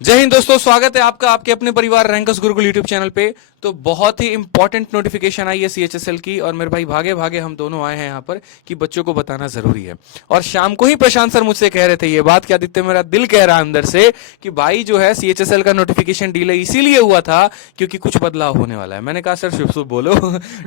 जय हिंद दोस्तों, स्वागत है आपका आपके अपने परिवार रैंकर्स गुरुकुल यूट्यूब चैनल पे। तो बहुत ही इंपॉर्टेंट नोटिफिकेशन आई है सीएचएसएल की, और मेरे भाई भागे भागे हम दोनों आए हैं यहाँ पर कि बच्चों को बताना जरूरी है। और शाम को ही प्रशांत सर मुझसे कह रहे थे ये बात कि आदित्य, मेरा दिल कह रहा है अंदर से कि भाई जो है सीएचएसएल का नोटिफिकेशन डिले इसीलिए हुआ था क्योंकि कुछ बदलाव होने वाला है। मैंने कहा सर शुभ शुभ बोलो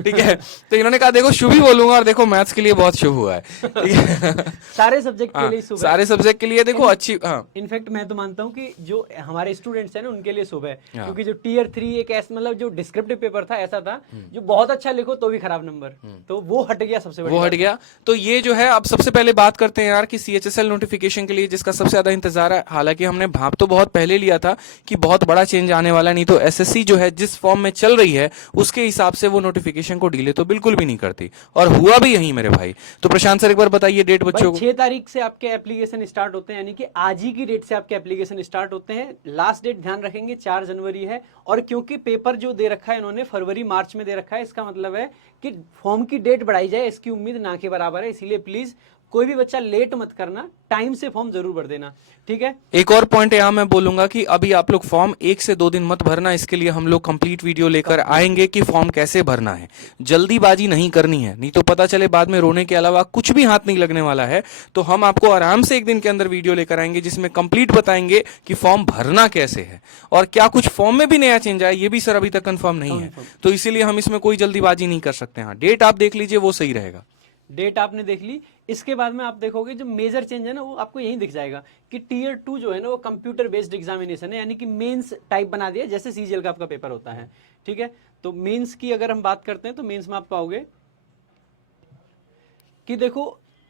ठीक है। तो इन्होंने कहा देखो शुभ ही बोलूंगा, और देखो मैथ्स के लिए बहुत शुभ हुआ है ठीक है सारे सब्जेक्ट के लिए शुभ है। सारे सब्जेक्ट के लिए देखो अच्छी। हाँ, इनफैक्ट मैं तो मानता हूँ कि जो हमारे स्टूडेंट्स हैं ना उनके लिए शुभ है, हाँ। क्योंकि जो टीयर 3 एक ऐसा मतलब जो डिस्क्रिप्टिव पेपर था ऐसा था जो बहुत अच्छा लिखो तो भी खराब नंबर, तो वो हट गया। सबसे बड़ी वो हट बात। गया। तो ये जो है, अब सबसे पहले बात करते हैं यार कि सीएचएसएल नोटिफिकेशन के लिए जिसका सबसे ज्यादा इंतजार है, हालांकि हमने भाप तो बहुत पहले लिया था कि बहुत बड़ा चेंज आने वाला, नहीं तो एसएससी जो है जिस फॉर्म में चल रही है उसके हिसाब से वो नोटिफिकेशन को डिले तो बिल्कुल भी नहीं करती, और हुआ भी यही मेरे भाई। तो प्रशांत सर एक बार बताइए डेट बच्चों को। 6 तारीख से आपके एप्लीकेशन स्टार्ट होते हैं, यानी कि आज ही की डेट से आपके एप्लीकेशन स्टार्ट होते हैं। लास्ट डेट ध्यान रखेंगे 4 जनवरी है, और क्योंकि पेपर जो दे रखा है इन्होंने फरवरी मार्च में दे रखा है, इसका मतलब है कि फॉर्म की डेट बढ़ाई जाए इसकी उम्मीद ना के बराबर है। इसीलिए प्लीज कोई भी बच्चा लेट मत करना, टाइम से फॉर्म जरूर भर देना, ठीक है। एक और पॉइंट यहाँ मैं बोलूंगा कि अभी आप लोग फॉर्म 1 से 2 दिन मत भरना, इसके लिए हम लोग कंप्लीट वीडियो लेकर आएंगे कि फॉर्म कैसे भरना है। जल्दीबाजी नहीं करनी है, नहीं तो पता चले बाद में रोने के अलावा कुछ भी हाथ नहीं लगने वाला है। तो हम आपको आराम से एक दिन के अंदर वीडियो लेकर आएंगे जिसमें कंप्लीट बताएंगे कि फॉर्म भरना कैसे है, और क्या कुछ फॉर्म में भी नया चेंज आया ये भी सर अभी तक कंफर्म नहीं है। तो इसीलिए हम इसमें कोई जल्दीबाजी नहीं कर सकते। हाँ, डेट आप देख लीजिए, वो सही रहेगा। डेट आपने देख ली, इसके बाद में आप देखोगे जो मेजर चेंज है ना वो आपको यही दिख जाएगा कि टीयर 2 जो है ना वो कंप्यूटर बेस्ड एग्जामिनेशन है, यानी कि मेंस टाइप बना दिया जैसे सीजीएल का आपका पेपर होता है, ठीक है। तो मेंस की अगर हम बात करते हैं तो मेंस में आप पाओगे कि देखो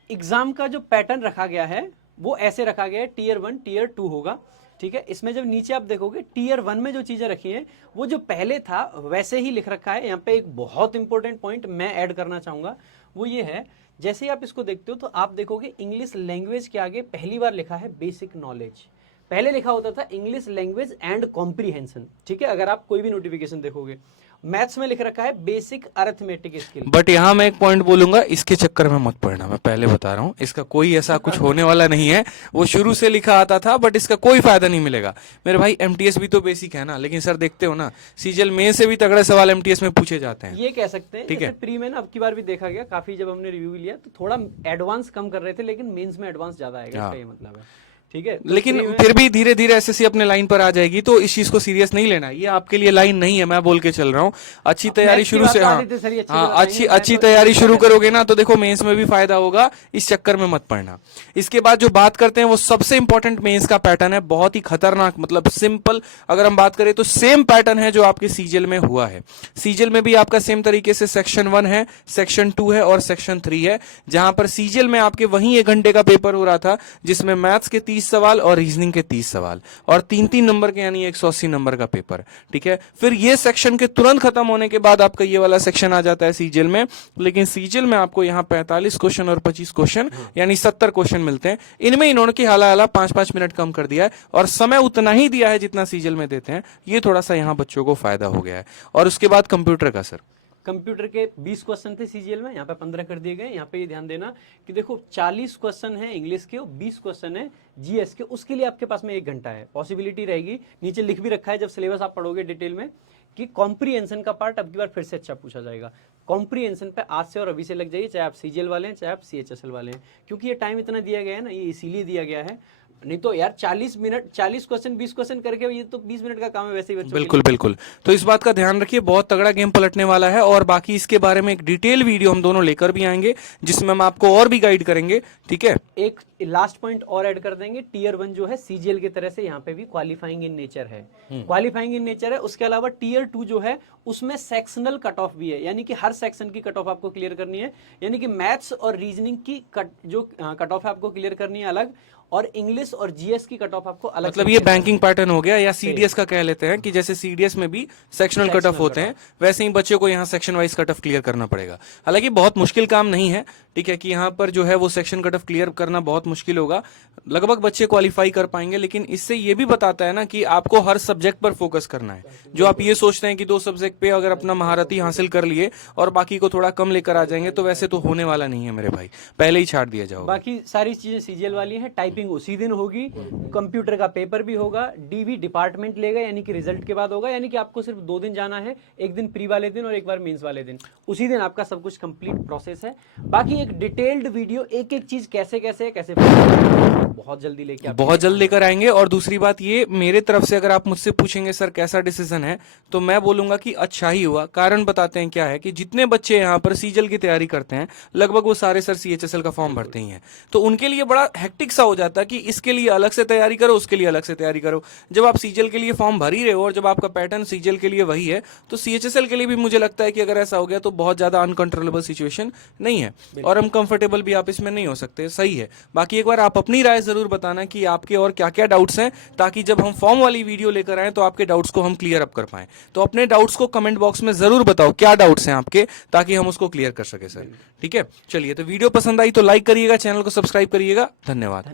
एग्जाम का जो पैटर्न रखा गया है वो ऐसे रखा गया है, टीयर 1 टीयर 2 होगा, ठीक है। इसमें जब नीचे आप देखोगे टीयर 1 में जो चीजें रखी हैं वो जो पहले था वैसे ही लिख रखा है। यहाँ पे एक बहुत इंपॉर्टेंट पॉइंट मैं ऐड करना चाहूंगा, वो ये है, जैसे ही आप इसको देखते हो तो आप देखोगे इंग्लिश लैंग्वेज के आगे पहली बार लिखा है बेसिक नॉलेज। पहले लिखा होता था इंग्लिश लैंग्वेज एंड कॉम्प्रीहेंशन, ठीक है। अगर आप कोई भी नोटिफिकेशन देखोगे, मैथ्स में लिख रखा है बेसिक अरिथमेटिक स्किल। बट यहां मैं एक पॉइंट बोलूंगा, इसके चक्कर में मत पड़ना, मैं पहले बता रहा हूं, इसका कोई ऐसा कुछ होने वाला नहीं है। वो शुरू से लिखा आता था, बट इसका कोई फायदा नहीं मिलेगा मेरे भाई। एमटीएस भी तो बेसिक है ना, लेकिन सर देखते हो ना सीजीएल में से भी तगड़े सवाल एमटीएस में पूछे जाते हैं। ये कह सकते हैं, ठीक है। जैसे प्री में ना अब की बार भी देखा गया काफी, जब हमने रिव्यू लिया तो थोड़ा एडवांस कम कर रहे थे, लेकिन मेंस में एडवांस ज्यादा आएगा, इसका ये मतलब है, ठीक है। तो लेकिन pre में फिर भी धीरे धीरे एसएससी अपने लाइन पर आ जाएगी, तो इस चीज को सीरियस नहीं लेना। ये आपके लिए लाइन नहीं है, मैं बोल के चल रहा हूँ। अच्छी तैयारी मैथ्स की शुरू बात से, तो हाँ आदित्य सर ही अच्छे से हाँ, बताएंगे, अच्छी मैं अच्छी तो तैयारी अच्छे शुरू से करोगे ना तो देखो मेंस में भी फायदा होगा, इस चक्कर में मत पड़ना। इसके बाद जो बात करते हैं वो सबसे इंपॉर्टेंट मेंस का पैटर्न है, बहुत ही खतरनाक, मतलब सिंपल अगर हम बात करें तो सेम पैटर्न है जो आपके सीजीएल में हुआ है। सीजीएल में भी आपका सेम तरीके से सेक्शन 1 है, सेक्शन 2 है और सेक्शन 3 है, जहां पर सीजीएल में आपके वहीं 1 घंटे का पेपर हो रहा था जिसमें मैथ्स के 30 सवाल और रीजनिंग के 30 सवाल और 3-3 नंबर के, यानी 180 नंबर का पेपर, ठीक है। फिर ये सेक्शन के तुरंत खत्म होने के बाद आपका ये वाला सेक्शन आ जाता है सीजीएल में, लेकिन सीजीएल में आपको यहाँ 45 क्वेश्चन और 25 क्वेश्चन यानी 70 क्वेश्चन मिलते हैं। इनमें इन्होंने की हाला 5-5 मिनट कम कर दिया है, और समय उतना ही दिया है जितना सीजीएल में देते हैं। ये थोड़ा सा यहाँ बच्चों को फायदा हो गया है। और उसके बाद कंप्यूटर का सर, कंप्यूटर के 20 क्वेश्चन थे सीजीएल में, यहाँ पे 15 कर दिए गए। यहाँ पे ये ध्यान देना कि देखो 40 क्वेश्चन है इंग्लिश के और 20 क्वेश्चन है जीएस के, उसके लिए आपके पास में 1 घंटा है, पॉसिबिलिटी रहेगी। नीचे लिख भी रखा है जब सिलेबस आप पढ़ोगे डिटेल में कि कॉम्प्रीहेंशन का पार्ट अब की बार फिर से अच्छा पूछा जाएगा। कॉम्प्रीहेंशन पे आज से और अभी से लग जाइए, चाहे आप सीजीएल वाले हैं चाहे आप सीएचएसएल वाले हैं, क्योंकि ये टाइम इतना दिया गया है ना, ये इसीलिए दिया गया है। नहीं तो यार 40 मिनट 40 क्वेश्चन 20 क्वेश्चन करके ये तो 20 मिनट का काम है वैसे ही बच्चों के लिए। बिल्कुल बिल्कुल। तो इस बात का ध्यान रखिए, बहुत तगड़ा गेम पलटने वाला है, और बाकी इसके बारे में एक डिटेल वीडियो हम दोनों लेकर भी आएंगे जिसमें हम आपको और भी गाइड करेंगे, ठीक है। एक लास्ट पॉइंट और ऐड कर देंगे, टीयर 1 जो है सीजीएल की तरह से यहाँ पे भी क्वालिफाइंग इन नेचर है, क्वालिफाइंग इन नेचर है। उसके अलावा टीयर 2 जो है उसमें सेक्शनल कट ऑफ भी है, यानी कि हर सेक्शन की कट ऑफ आपको क्लियर करनी है, यानी कि मैथ्स और रीजनिंग की जो कट ऑफ है आपको क्लियर करनी है अलग, और इंग्लिश और जीएस की कट ऑफ आपको अलग। मतलब ये बैंकिंग पैटर्न हो गया, या सीडीएस का कह लेते हैं कि जैसे सीडीएस में भी सेक्शनल कट ऑफ होते हैं, वैसे ही बच्चों को यहाँ section wise cut off clear करना पड़ेगा। हालांकि बहुत मुश्किल काम नहीं है, ठीक है, कि यहाँ पर जो है वो सेक्शन कट ऑफ क्लियर करना बहुत मुश्किल होगा। लगभग बच्चे क्वालिफाई कर पाएंगे, लेकिन इससे ये भी बताता है ना कि आपको हर सब्जेक्ट पर फोकस करना है। जो आप ये सोचते हैं कि 2 सब्जेक्ट पे अगर अपना महारती हासिल कर लिए और बाकी को थोड़ा कम लेकर आ जाएंगे, तो वैसे तो होने वाला नहीं है मेरे भाई, पहले ही छाट दिया जाओगे। बाकी सारी चीजें सीजीएल वाली हैं। टाइपिंग मीटिंग उसी दिन होगी, कंप्यूटर का पेपर भी होगा, डीवी डिपार्टमेंट लेगा, यानी कि रिजल्ट के बाद होगा, यानी कि आपको सिर्फ 2 दिन जाना है, एक दिन प्री वाले दिन और एक बार मेंस वाले दिन, उसी दिन आपका सब कुछ कंप्लीट प्रोसेस है। बाकी एक डिटेल्ड वीडियो एक एक चीज कैसे कैसे कैसे बहुत जल्दी लेकर आएंगे। और दूसरी बात ये, मेरे तरफ से अगर आप मुझसे पूछेंगे सर कैसा डिसीजन है, तो मैं बोलूंगा कि अच्छा ही हुआ। कारण बताते हैं क्या है कि जितने बच्चे यहाँ पर सीजल की तैयारी करते हैं लगभग वो सारे सर सीएचएसएल का फॉर्म भरते ही हैं, तो उनके लिए बड़ा हेक्टिक सा हो जाता है कि इसके लिए अलग से तैयारी करो, उसके लिए अलग से तैयारी करो। जब आप सीजल के लिए फॉर्म भर ही रहे हो और जब आपका पैटर्न सीजल के लिए वही है, तो सीएचएसएल के लिए भी मुझे लगता है कि अगर ऐसा हो गया तो बहुत ज्यादा अनकंट्रोलेबल सिचुएशन नहीं है और हम कंफर्टेबल भी आप इसमें नहीं हो सकते। सही है। बाकी एक बार आप अपनी राय जरूर बताना कि आपके और क्या क्या डाउट्स हैं, ताकि जब हम फॉर्म वाली वीडियो लेकर आए तो आपके डाउट्स को हम क्लियर अप कर पाए। तो अपने डाउट्स को कमेंट बॉक्स में जरूर बताओ क्या डाउट्स हैं आपके, ताकि हम उसको क्लियर कर सके सर। ठीक है, चलिए, तो वीडियो पसंद आई तो लाइक करिएगा, चैनल को सब्सक्राइब करिएगा। धन्यवाद।